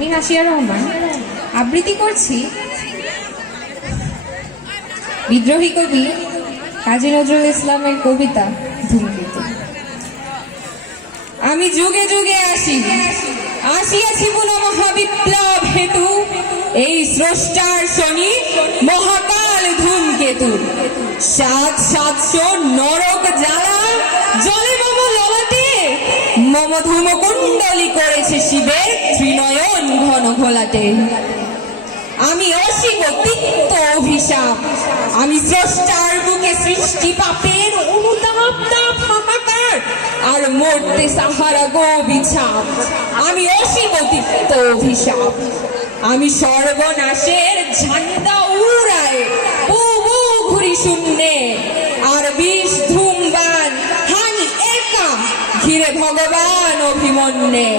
আমি হাসিয়া রহমান। আবৃত্তি করছি বিদ্রোহী কবি কাজী নজরুল ইসলামের কবিতা আমি যুগে যুগে আসি, আসিয়াছি পুনঃ মহাবিপ্লব হেতু, এই স্রষ্টার শনি মহাকাল ধূমকেতু। সাত সাতশো নরক জ্বালা, জলে মম ধূমকুণ্ডলী করেছে শিবের ত্রিনয়ন ঘন ঘোলাটে। আমি অসীম তিক্ত অভিশাপ। আমি স্রষ্টার বুকে সৃষ্টি পাপের অনুতাপ তাপ হাহাকার আর মরতে সাহারা গো আমি অসীম তিক্ত অভিশাপ। আমি সর্বনাশের ঝান্ডা উড়ায় বউ ঘুরি শূন্যে। অভিমন্যে।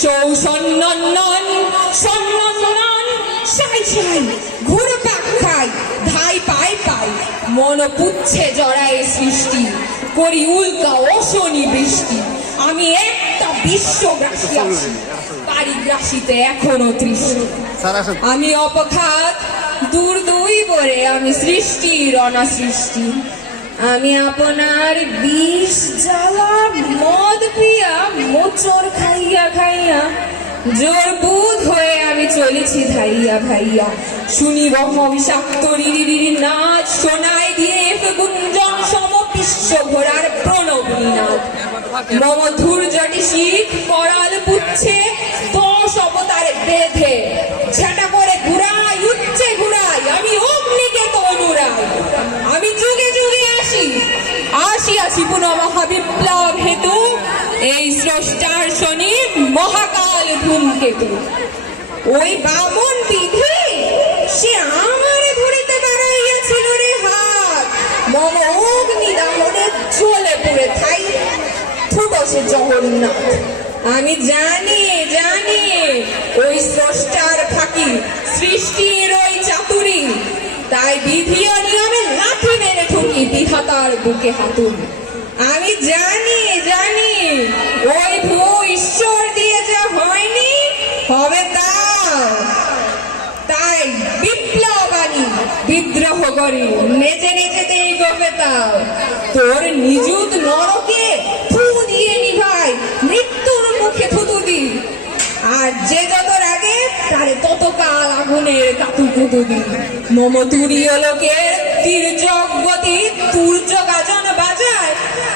সৌসন্নন সন্নন সাই সাই ঘুরে পাক খাই ধাই পাই পাই মন পুচ্ছে জড়ায় সৃষ্টি করি উল্কা অশনি বৃষ্টি। আমি একটা বিশ্বগ্রাসী আছি পারিগ্রাসীতে এখনও তৃষ্টি। আমি অপখাত দূর দুই বরে আমি সৃষ্টির অনাসৃষ্টি। আমি আপনার বিষ মোচর খাইয়া খাইয়া, জোর বুধ হয়ে আমি চলেছি ধাইয়া ভাইয়া। শুনি ব্রহ্ম বিষাক্ত রিরি নাচ শোনাই দিয়ে গুঞ্জন সম বিশ্ব ঘোরার প্রণব নাচ মম ধূর্যটি শীত করাল পুচ্ছে, দশ অবতারে বেঁধে, ঝাঁটা করে ঘুরাই, উচ্চে ঘুরাই, আমি অগ্নিকে তনুরাই। আমি যুগে যুগে আসি আসি আসি পুনঃ হেতু স্রষ্টার শনি মহাকাল ধূমকেতু। ওই বামন বিধি সে আমারে ধরিতে বেড়াইয়াছিল রে হাত। মম অগ্নি দাহনে জ্বলে পড়ে থাই সে জগন্নাথ। আমি জানি জানি, ওই স্রষ্টার ফাঁকি সৃষ্টির ওই চাতুরি। তাই বিধি ও নিয়মে লাঠি মেরে ঠুকি বিধাতার বুকে হাতুন আমি জানি জানি হবে তা তাই বিপ্লব আনি বিদ্রোহ করি। নেচে নেচে দেই গোপেতাও তোর নিযুত নরকে ফু দিয়ে নিভাই, মৃত্যুর মুখে থুতু দি। আর যে যত রাগে, তারে তত কাল আগুনের কাতু কুতু দি। মম তুরীয় লোকের তীর্যক গতি, তুর্য গাজন বাজায়।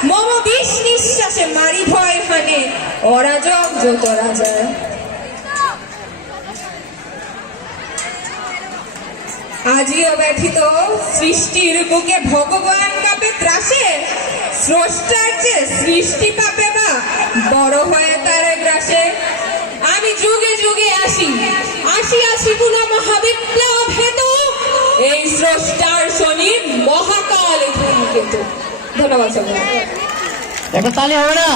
মম বিষ নিঃশ্বাসে মারি ভয় হানে অরাজক যত রাজায় আজিও ব্যথিত। সৃষ্টির বুকে ভগবান কাপে ত্রাসে। স্রষ্টার চেয়ে সৃষ্টি পাপে বা বড় হয়ে তার গ্রাসে। আমি যুগে যুগে আসি আসি আসি পুনঃ মহাবিপ্লব হেতু। এই স্রষ্টার শনি মহাকাল ধন্যবাদ সবাই একটা হবে না?